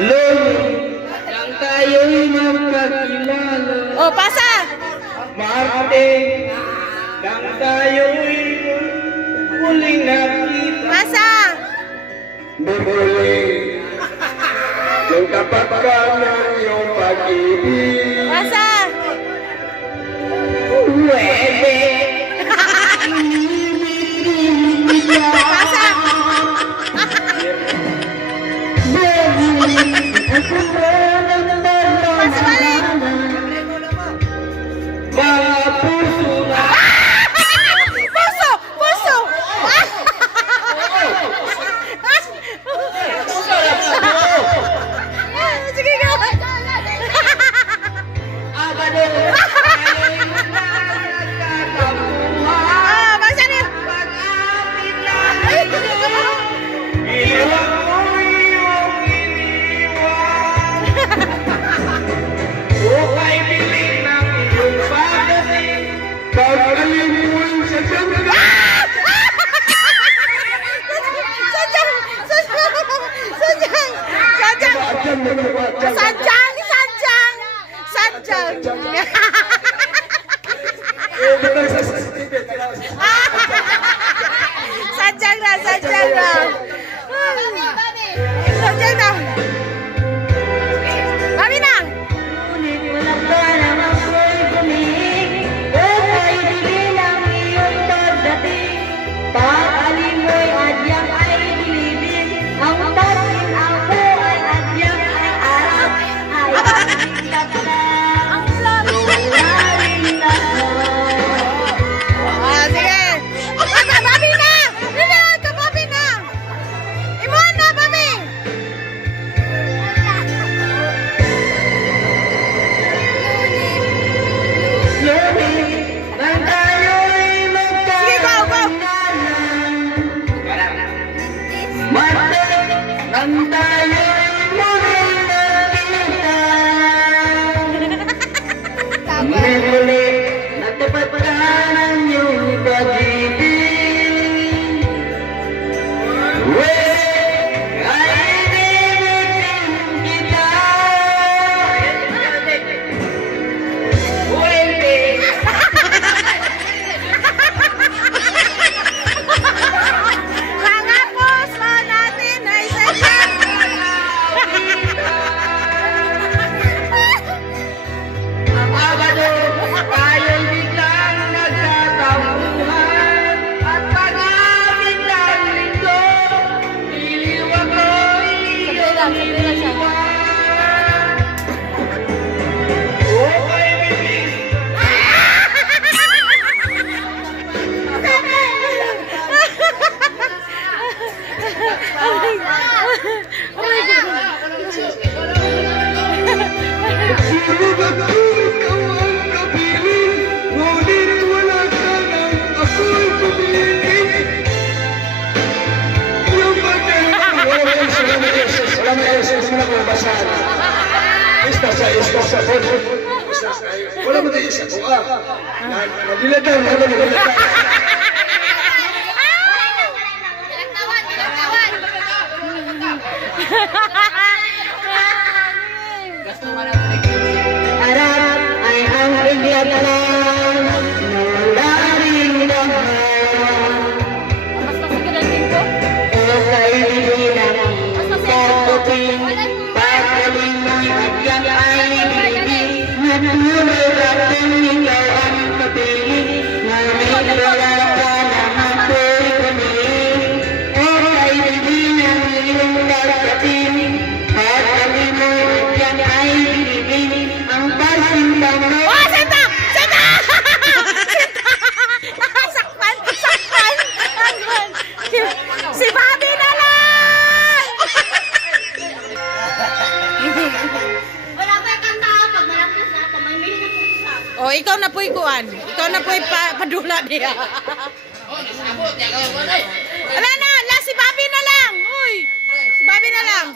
Lord, nang tayo'y magkakilala. O, pasa! Marte, nang tayo'y muling nakita. Pasa! Bumuli, yung kapat ka ng iyong pag-ibig. Pasa! Thank you. Sajanglah, sajanglah. and 可以了可以了小哥 Déjame decirte una cosa. Estás ahí, estás ahí. Estás ahí. Wala mo tayo sa kuha. Nagilatan, wala mo nagilatan. Ha ha ha! ikaw na po'y kuan. Ikaw na po'y pa, padula niya. Ala na, la si Bobby na lang. Uy, si Bobby na lang.